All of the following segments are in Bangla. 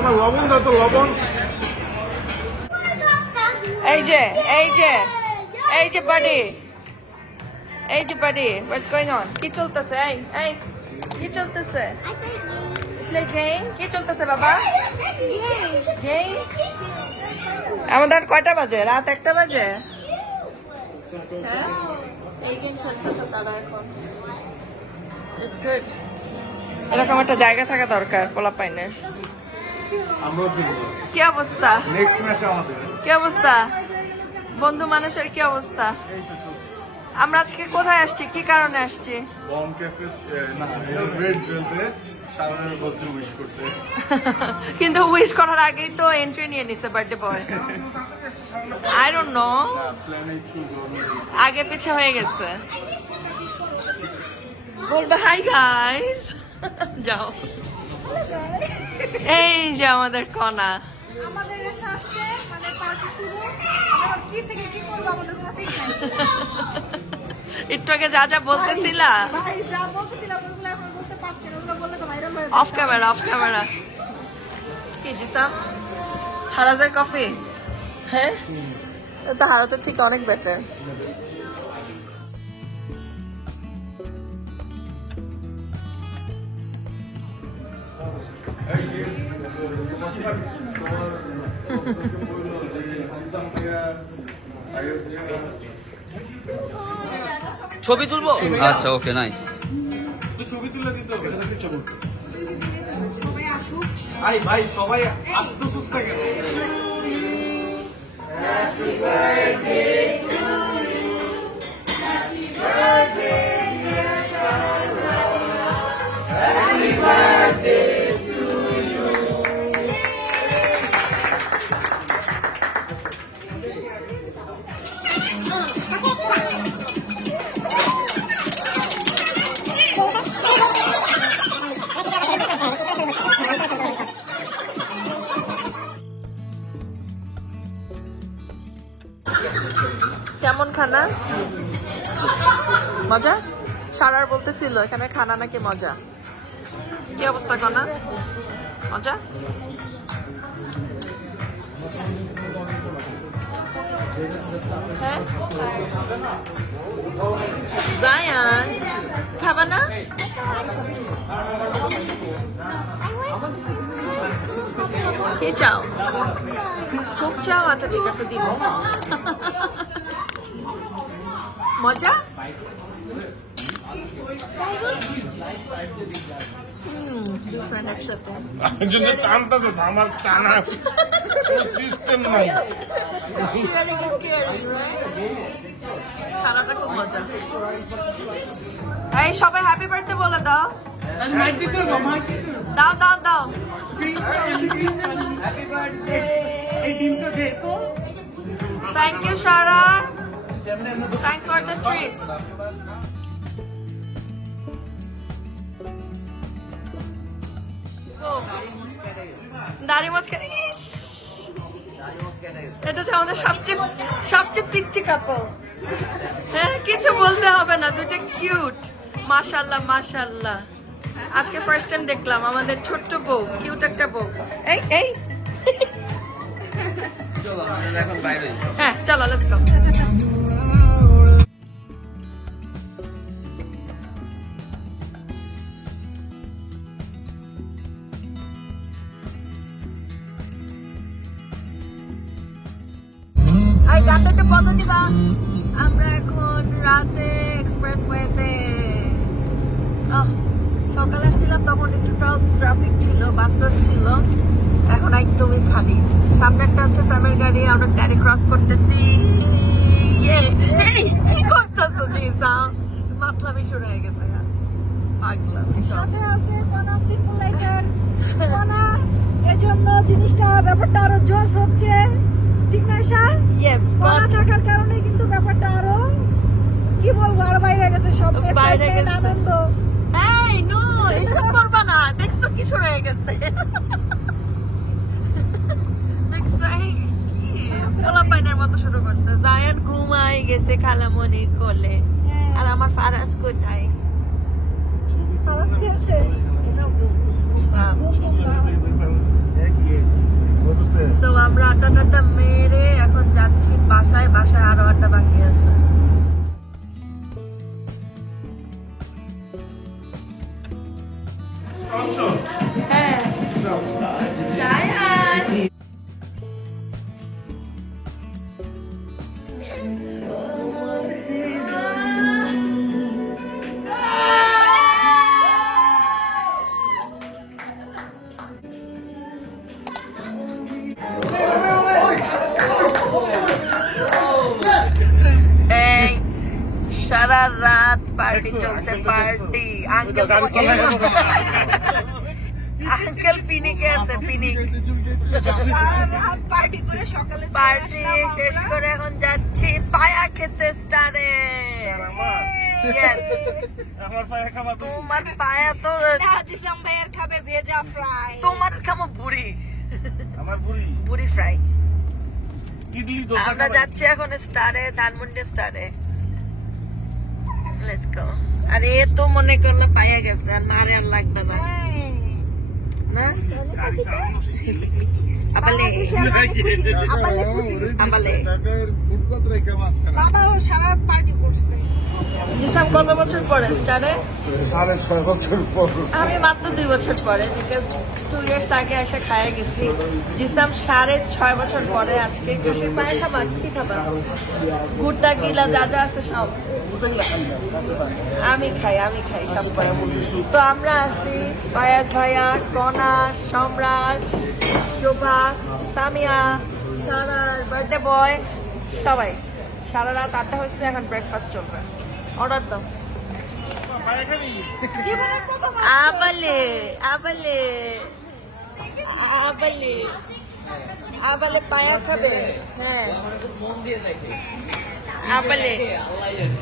আমার লবণ দাও তো, লবণ। এই যে বাডি, এই যে বাডি, what's going on? কি চলতেছে? এই কি চলতেছে? Play game. কি চলতেছে বাবা? গেম। আমাদের কয়টা বাজে? রাত 1টা বাজে। হ্যাঁ, এই গেম খেলতেছে তারা এখন। It's good. এরকম একটা জায়গা থাকা দরকার পোলাপাইনের। কি অবস্থা? নেক্সট ম্যাচে আমাদের কি অবস্থা বন্ধু মানুষের? কি অবস্থা? আমরা আজকে কোথায় আসছি? কি কারণে আসছি? বম ক্যাফে না, রেড ভেলভেট শাওনের বলতে উইশ করতে। কিন্তু উইশ করার আগেই তো এন্ট্রি নিয়ে নিছে birthday boy. I don't know, আগে পিছে হয়ে গেছে। বলবে হাই গাইস। যাও। এই যে আমাদের কণা। আমাদের এসে আসছে, মানে পার্টি শুরু। আমরা কি থেকে কি করব আমাদের কোনো ঠিক নাই। একটু আগে যা যা বলতেছিলা, ভাই যা বলতেছিলাম ওগুলো এখন বলতে পারছি না, ওগুলো বললে তো ভাইরাল হয়ে অফ ক্যামেরা। কি জিসাম? হারাজের কফি? হ্যাঁ, এটা হারাজের থেকে অনেক বেটার। ছবি তুলবো? আচ্ছা, ওকে, নাইস। ছবি তুলে দিতে হবে। সবাই আসুক। ভাই সবাই আসতে সুস্থ কেন? কেমন খানা? মজা? সারার বলতেছিল এখানে খানা নাকি মজা। কি অবস্থা কনা? মজা? হ্যাঁ, জায়ান খাবা না? কি চাও? খুব চাও? আচ্ছা ঠিক আছে, দিব। মজা? একসাথে টানতেছে, আমার টানা সিস্টেম নাই। খানাটা খুব মজা। এই সবাই হ্যাপি বার্থডে বলে দাও। দাও। Thank you Sara, thanks for the treat. দাড়ি মোচকারে, এটা তো আমাদের সবচেয়ে পিচ্ছি কাপল। হ্যাঁ, কিছু বলতে হবে না, দুটো কিউট। মাশাআল্লাহ। আজকে ফার্স্ট টাইম দেখলাম আমাদের ছোট্ট বউ, কিউট একটা বউ। এই হ্যাঁ, চলো লেটস গো। রাতে কত দিবা? আমরা এখন রাতে এক্সপ্রেসওয়েতে। সকালে আসছিলাম তখন একটু ট্রাফিক ছিল, বাস ছিল। এখন একদমই খালি। সামনে একটা হচ্ছে স্যামের গাড়ি, আমরা গাড়ি ক্রস করতেছি। কি করতেছো জিসা? মাতলামি শুরু হয়ে গেছে। সাথে আছে কোনা সিম্পল লাইফের কোনা, এজন্য জিনিসটা ব্যাপারটা আরো জোশ হচ্ছে। ঠিক না ঈশা? ইয়েস, কোনা থাকার কারণে কিন্তু ব্যাপারটা আরো কি বলবো, আর বাইরে গেছে সব বাইরে গেছে আনন্দ। এই নো, এসব করবা না। দেখছো কি শুরু হয়ে গেছে? দেখছো পোলাপাইনের মতো শুরু করছে। জায়ান ঘুমাই গেছে খালামনির কোলে। আর আমার ফারাজ কোথায়? ফারাজ খেলছে। এটাও ঘুম। তো আমরা আড্ডা মেরে এখন যাচ্ছি বাসায় আরো আড্ডা বাকি আছে। হ্যাঁ সায়ান। এই সারা রাত পার্টি চলছে, পার্টি। আঙ্কেল পিনিকে আছে, পিনিক। পার্টি করে সকালে পার্টি শেষ করে এখন যাচ্ছি পায়া খেতে স্টারে। তোমার পায়া তো জিসাম ভাইয়ের খাবে ভেজা ফ্রাই, তোমার খাবো বুড়ি, আমার বুড়ি বুড়ি ফ্রাই। ইডলি তো আমরা যাচ্ছি এখন স্টারে, ধানমন্ডি স্টারে। Let's go. আর এ তো মনে করলো পায়া গেছে, আর মারে আর লাগবে না না। আবালে আবালে ফুটপাত রেখে মাছ বাবা ও সারা রাত পার্টি করছে। জিসাম কত বছর পরে স্টারে? 6.5 বছর পর। আমি মাত্র 2 বছর পরে, বিকজ 2 ইয়ার্স আগে এসে খাইয়ে গেছি। জিসাম 6.5 বছর পরে আজকে। খাসির পায়ে খাবা, কি খাবা? গুড়টা গিলা যা যা আছে সব আমি খাই সব করে। তো আমরা আছি পায়াস ভাইয়া, কনা, সম্রাট, শোভা, সামিয়া, সারার বার্থডে বয়, সবাই। সারা রাত 8টা হয়েছে, এখন ব্রেকফাস্ট চলবে। অর্ডার দাও। জীবনের প্রথম আবালে আবালে আবালে আবালে পায়া খাবে। হ্যাঁ আবালে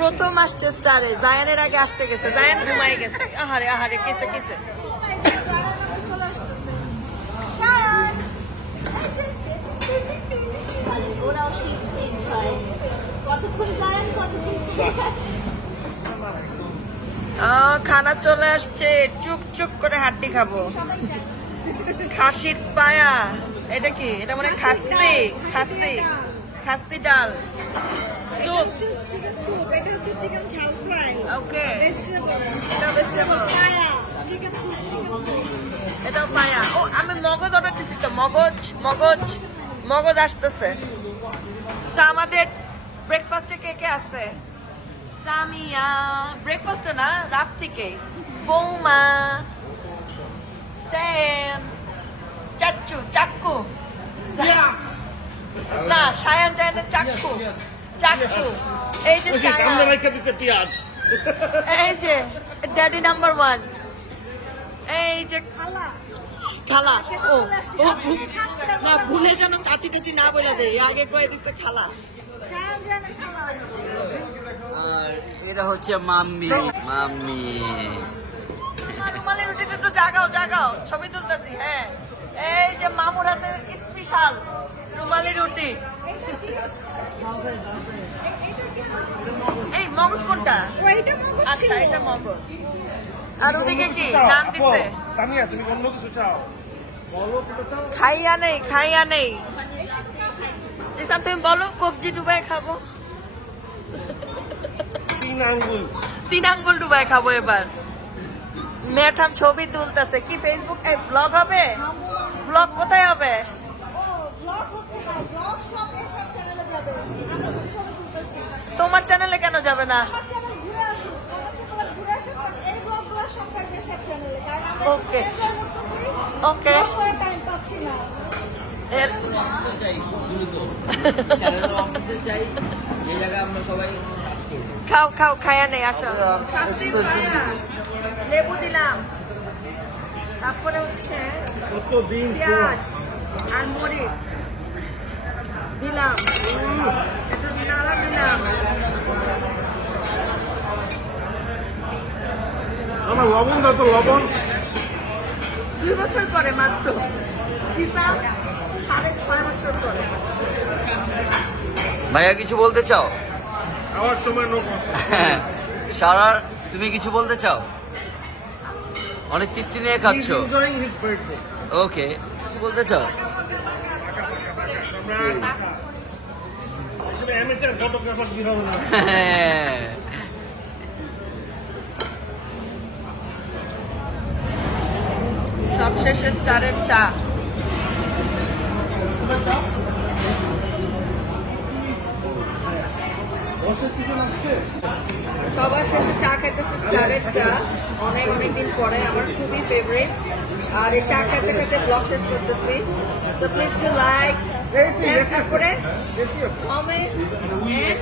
প্রথম আসছে স্টারে, জায়ানের আগে আসতে গেছে, জায়ান ঘুমাই গেছে। আহারে আহারে কিসে কিসে। চলে আসতেছে শান। ওরাও শিফট চেঞ্জ হয়, কতক্ষণ যায় কতক্ষণ খানা চলে আসছে, চুক চুক করে হাড্ডি খাবো। খাসির পায়া, এটা কি? এটা মানে খাসি, খাসি খাসি ডাল স্যুপ। এটা হচ্ছে চিকেন ঝাল ফ্রাই, ওকে, ভেজিটেবল, এটা ভেজিটেবল। পায়া, চিকেন স্যুপ, এটাও পায়া। ও আমি মগজ অর্ডার দিচ্ছি তো, মগজ আসতেছে। আমাদের ব্রেকফাস্টে কে কে আছে? সামিয়া ব্রেকফাস্টে না, রাত থেকে। বৌমা, স্যাম, চাক্কু না, সায়ান যায় না, চাক্কু। এই যে সায়ান, এই যে ড্যাডি নাম্বার 1, এই যে খালা। ও না, ভুলে যেন চাচি টাচি না বলে দেয়, আগে কয়ে দিচ্ছে খালা। আর এটা হচ্ছে মাম্মি। রুমালি রুটিটা একটু জাগাও, ছবি তুলতেছি। হ্যাঁ, এই যে মামুর হাতে স্পেশাল রুমালি রুটি। এই মগজ কোনটা? আচ্ছা, এটা মগজ। আর ওদিকে কি নাম দিছে? সামিয়া তুমি অন্য কিছু চাও? খাইয়া নেই। তুমি বলো, কবজি ডুবাই খাবো। 3 আঙ্গুল ডুবাই খাবো এবার। ম্যাডাম ছবি তুলতেছে। কি ফেসবুক ব্লগ হবে? ব্লগ কোথায় হবে? তোমার চ্যানেলে কেন যাবে না? ওকে ওকে। খাও খায়া নেই, আসো। লেবু দিলাম, তারপরে হচ্ছে পেঁয়াজ আর মরিচ দিলাম, একটু নাড়া দিলাম। আমার লবণ দাও তো, লবণ। 2 বছর পরে মাত্র। জিসাম 6.5 বছর পরে। ভাইয়া কিছু বলতে চাও? খাওয়ার সময় নকল। সারার তুমি কিছু বলতে চাও? অনেক তৃপ্তি নিয়ে খাচ্ছ। He's enjoying his birthday. ওকে, কিছু বলতে চাও? Amateur photographer কি হবে না? সবশেষে স্টারের চা। সবার শেষে চা খাইতেছে স্টারের চা, অনেক অনেকদিন পরে, আমার খুবই ফেভারিট। আর এই চা খাইতে খাইতে ব্লগ শেষ করতেছি। So please do like, subscribe করে, কমেন্ট এন্ড